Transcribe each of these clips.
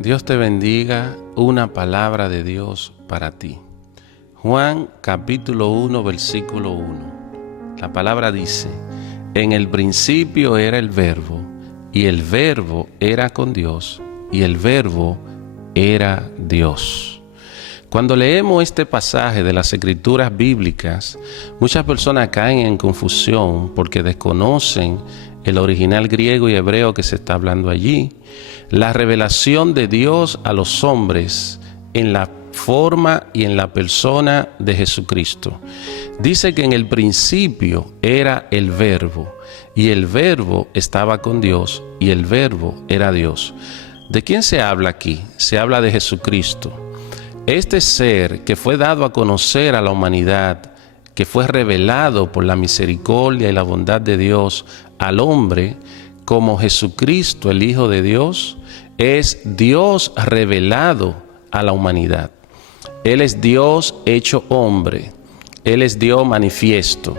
Dios te bendiga, una palabra de Dios para ti. Juan capítulo 1, versículo 1. La palabra dice: en el principio era el Verbo, y el Verbo era con Dios, y el Verbo era Dios. Cuando leemos este pasaje de las Escrituras bíblicas, muchas personas caen en confusión porque desconocen el original griego y hebreo que se está hablando allí, la revelación de Dios a los hombres en la forma y en la persona de Jesucristo. Dice que en el principio era el Verbo, y el Verbo estaba con Dios, y el Verbo era Dios. ¿De quién se habla aquí? Se habla de Jesucristo. Este ser que fue dado a conocer a la humanidad, que fue revelado por la misericordia y la bondad de Dios al hombre como Jesucristo, el Hijo de Dios, es Dios revelado a la humanidad. Él es Dios hecho hombre, Él es Dios manifiesto.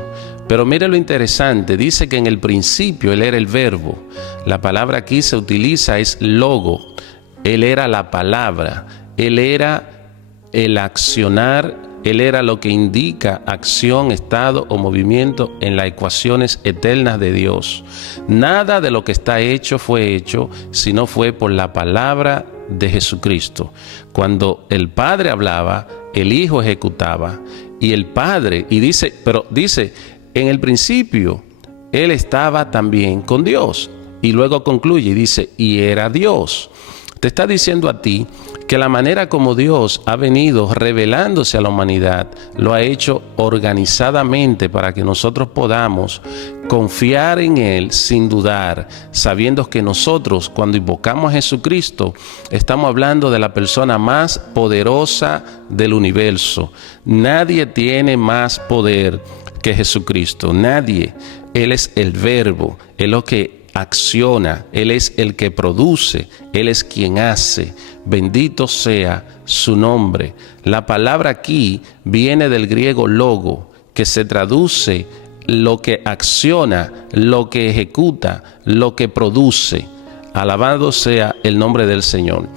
Pero mire lo interesante, dice que en el principio Él era el Verbo. La palabra aquí se utiliza es logo. Él era la palabra, Él era el accionar, Él era lo que indica acción, estado o movimiento en las ecuaciones eternas de Dios. Nada de lo que está hecho fue hecho, sino fue por la palabra de Jesucristo. Cuando el Padre hablaba, el Hijo ejecutaba, y el Padre, dice, en el principio, Él estaba también con Dios. Y luego concluye y dice, y era Dios. Te está diciendo a ti que la manera como Dios ha venido revelándose a la humanidad, lo ha hecho organizadamente para que nosotros podamos confiar en Él sin dudar, sabiendo que nosotros, cuando invocamos a Jesucristo, estamos hablando de la persona más poderosa del universo. Nadie tiene más poder que Jesucristo, nadie. Él es el Verbo, Él es lo que acciona, Él es el que produce, Él es quien hace. Bendito sea su nombre. La palabra aquí viene del griego logo, que se traduce lo que acciona, lo que ejecuta, lo que produce. Alabado sea el nombre del Señor.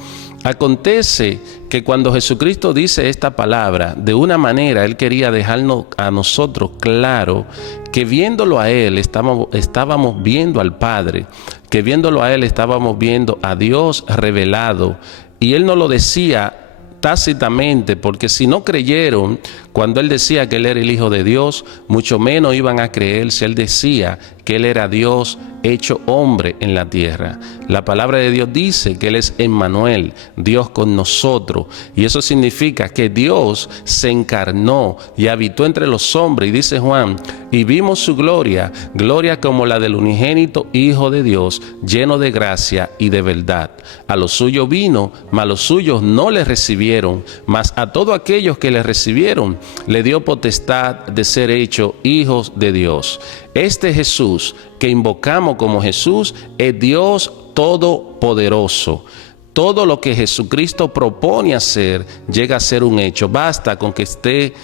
Acontece que cuando Jesucristo dice esta palabra, de una manera Él quería dejarnos a nosotros claro que viéndolo a Él estábamos viendo al Padre, que viéndolo a Él estábamos viendo a Dios revelado. Y Él no lo decía tácitamente, porque si no creyeron cuando Él decía que Él era el Hijo de Dios, mucho menos iban a creer si Él decía que Él era Dios hecho hombre en la tierra. La palabra de Dios dice que Él es Emmanuel, Dios con nosotros, y eso significa que Dios se encarnó y habitó entre los hombres. Y dice Juan, y vimos su gloria, gloria como la del unigénito Hijo de Dios, lleno de gracia y de verdad. A los suyos vino, mas los suyos no le recibieron, mas a todos aquellos que le recibieron, le dio potestad de ser hechos hijos de Dios. Este Jesús que invocamos como Jesús es Dios todopoderoso. Todo lo que Jesucristo propone hacer llega a ser un hecho. Basta con que esté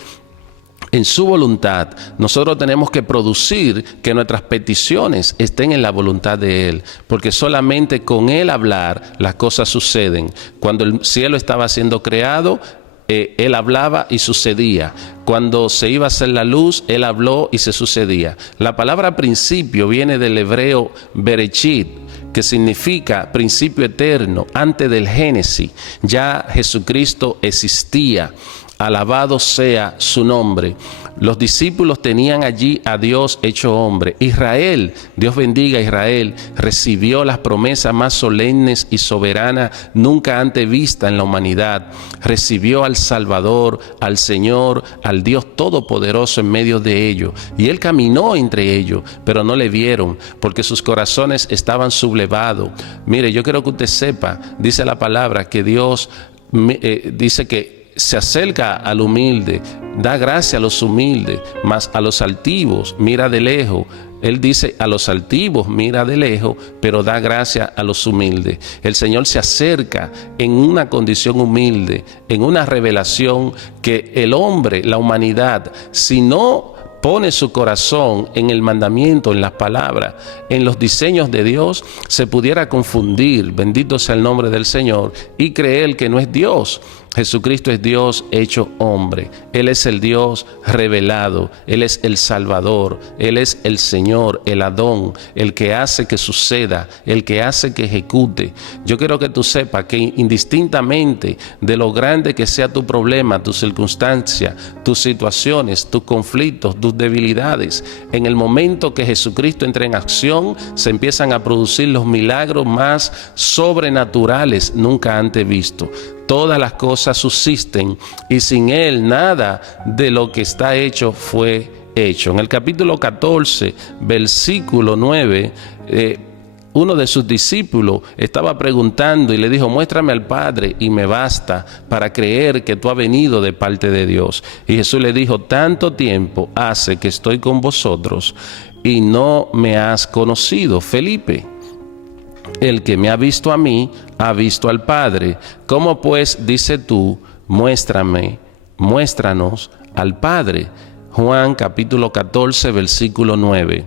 en su voluntad. Nosotros tenemos que producir que nuestras peticiones estén en la voluntad de Él, porque solamente con Él hablar las cosas suceden. Cuando el cielo estaba siendo creado, Él hablaba y sucedía. Cuando se iba a hacer la luz, Él habló y se sucedía. La palabra principio viene del hebreo bereshit, que significa principio eterno. Antes del Génesis ya Jesucristo existía. Alabado sea su nombre. Los discípulos tenían allí a Dios hecho hombre. Israel, Dios bendiga a Israel, recibió las promesas más solemnes y soberanas nunca antes vistas en la humanidad. Recibió al Salvador, al Señor, al Dios Todopoderoso en medio de ellos. Y Él caminó entre ellos, pero no le vieron porque sus corazones estaban sublevados. Mire, yo quiero que usted sepa, dice la palabra, que Dios dice que se acerca al humilde, da gracia a los humildes, mas a los altivos mira de lejos. Él dice a los altivos mira de lejos, pero da gracia a los humildes. El Señor se acerca en una condición humilde, en una revelación que el hombre, la humanidad, si no pone su corazón en el mandamiento, en las palabras, en los diseños de Dios, se pudiera confundir, bendito sea el nombre del Señor, y creer que no es Dios. Jesucristo es Dios hecho hombre. Él es el Dios revelado. Él es el Salvador. Él es el Señor, el Adón, el que hace que suceda, el que hace que ejecute. Yo quiero que tú sepas que indistintamente de lo grande que sea tu problema, tu circunstancia, tus situaciones, tus conflictos, tus debilidades, en el momento que Jesucristo entra en acción, se empiezan a producir los milagros más sobrenaturales nunca antes vistos. Todas las cosas subsisten y sin Él nada de lo que está hecho fue hecho. En el capítulo 14, versículo 9, uno de sus discípulos estaba preguntando y le dijo: muéstrame al Padre y me basta para creer que tú has venido de parte de Dios. Y Jesús le dijo: tanto tiempo hace que estoy con vosotros y no me has conocido, Felipe. El que me ha visto a mí, ha visto al Padre. ¿Cómo pues dices tú, muéstranos al Padre? Juan capítulo 14, versículo 9.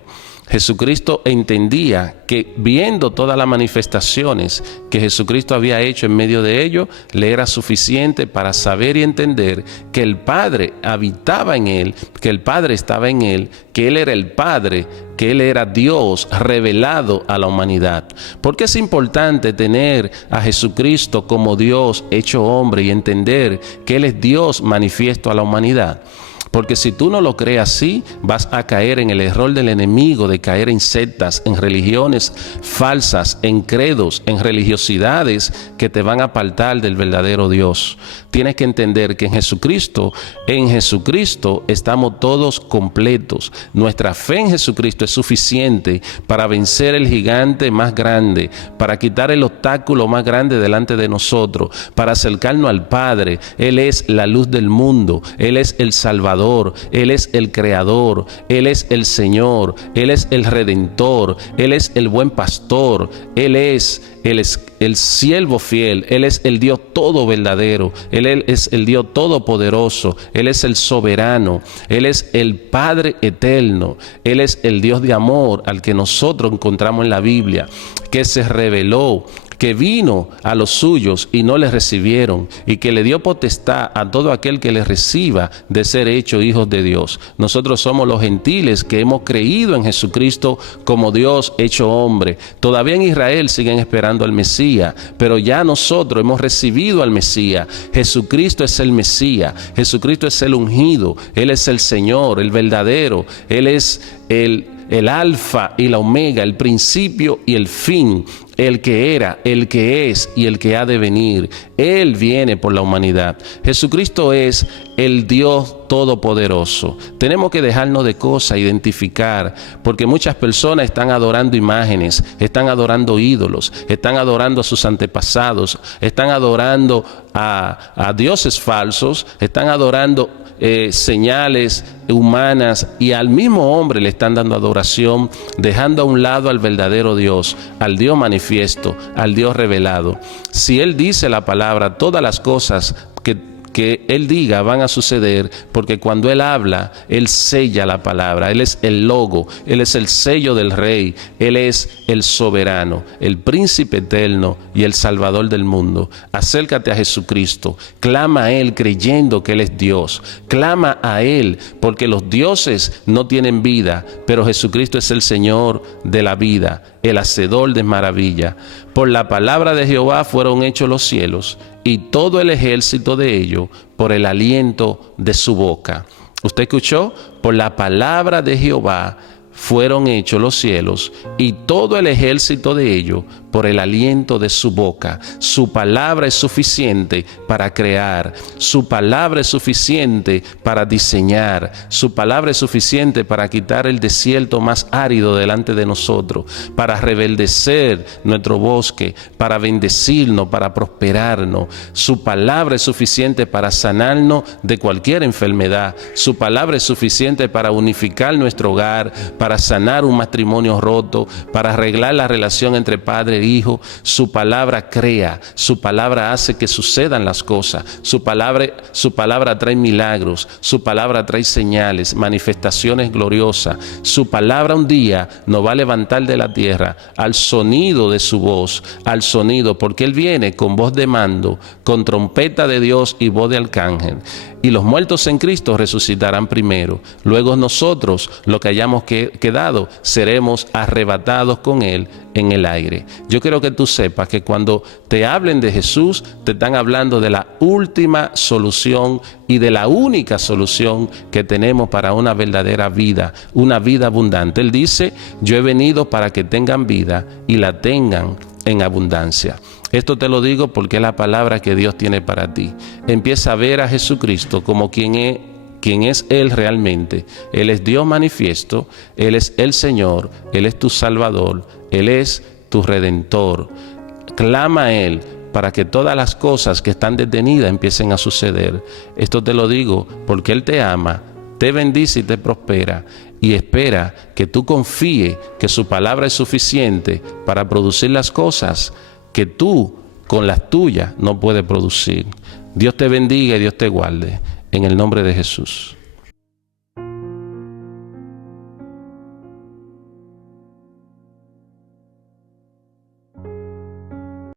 Jesucristo entendía que viendo todas las manifestaciones que Jesucristo había hecho en medio de ello, le era suficiente para saber y entender que el Padre habitaba en Él, que el Padre estaba en Él, que Él era el Padre, que Él era Dios revelado a la humanidad. ¿Por qué es importante tener a Jesucristo como Dios hecho hombre y entender que Él es Dios manifiesto a la humanidad? Porque si tú no lo crees así, vas a caer en el error del enemigo de caer en sectas, en religiones falsas, en credos, en religiosidades que te van a apartar del verdadero Dios. Tienes que entender que en Jesucristo estamos todos completos. Nuestra fe en Jesucristo es suficiente para vencer el gigante más grande, para quitar el obstáculo más grande delante de nosotros, para acercarnos al Padre. Él es la luz del mundo, Él es el Salvador. Él es el Creador, Él es el Señor, Él es el Redentor, Él es el buen pastor, Él es el siervo fiel, Él es el Dios todo verdadero, Él es el Dios todopoderoso, Él es el soberano, Él es el Padre eterno, Él es el Dios de amor al que nosotros encontramos en la Biblia, que se reveló, que vino a los suyos y no les recibieron, y que le dio potestad a todo aquel que le reciba de ser hechos hijos de Dios. Nosotros somos los gentiles que hemos creído en Jesucristo como Dios hecho hombre. Todavía en Israel siguen esperando al Mesías, pero ya nosotros hemos recibido al Mesías. Jesucristo es el Mesías, Jesucristo es el ungido, Él es el Señor, el verdadero, Él es el alfa y la omega, el principio y el fin, el que era, el que es y el que ha de venir. Él viene por la humanidad. Jesucristo es el Dios todopoderoso. Tenemos que dejarnos de cosas, identificar, porque muchas personas están adorando imágenes, están adorando ídolos, están adorando a sus antepasados, están adorando a dioses falsos, están adorando señales humanas, y al mismo hombre le están dando adoración, dejando a un lado al verdadero Dios, al Dios manifiesto, al Dios revelado. Si Él dice la palabra, todas las cosas que Él diga van a suceder, porque cuando Él habla, Él sella la palabra. Él es el logo, Él es el sello del Rey, Él es el soberano, el príncipe eterno y el salvador del mundo. Acércate a Jesucristo, clama a Él creyendo que Él es Dios, clama a Él, porque los dioses no tienen vida, pero Jesucristo es el Señor de la vida, el hacedor de maravilla. Por la palabra de Jehová fueron hechos los cielos, y todo el ejército de ellos por el aliento de su boca. ¿Usted escuchó? Por la palabra de Jehová fueron hechos los cielos, y todo el ejército de ellos por el aliento de su boca. Su palabra es suficiente para crear, su palabra es suficiente para diseñar, su palabra es suficiente para quitar el desierto más árido delante de nosotros, para reverdecer nuestro bosque, para bendecirnos, para prosperarnos. Su palabra es suficiente para sanarnos de cualquier enfermedad. Su palabra es suficiente para unificar nuestro hogar, para sanar un matrimonio roto, para arreglar la relación entre padre Hijo, su palabra crea, su palabra hace que sucedan las cosas, su palabra trae milagros, su palabra trae señales, manifestaciones gloriosas. Su palabra un día nos va a levantar de la tierra al sonido de su voz, al sonido, porque Él viene con voz de mando, con trompeta de Dios y voz de arcángel. Y los muertos en Cristo resucitarán primero. Luego nosotros, los que hayamos quedado, seremos arrebatados con Él en el aire. Yo quiero que tú sepas que cuando te hablen de Jesús, te están hablando de la última solución y de la única solución que tenemos para una verdadera vida, una vida abundante. Él dice, yo he venido para que tengan vida y la tengan en abundancia. Esto te lo digo porque es la palabra que Dios tiene para ti. Empieza a ver a Jesucristo como quien es Él realmente. Él es Dios manifiesto, Él es el Señor, Él es tu Salvador, Él es tu Redentor. Clama a Él para que todas las cosas que están detenidas empiecen a suceder. Esto te lo digo porque Él te ama, te bendice y te prospera, y espera que tú confíes que su palabra es suficiente para producir las cosas que tú con las tuyas no puedes producir. Dios te bendiga y Dios te guarde. En el nombre de Jesús.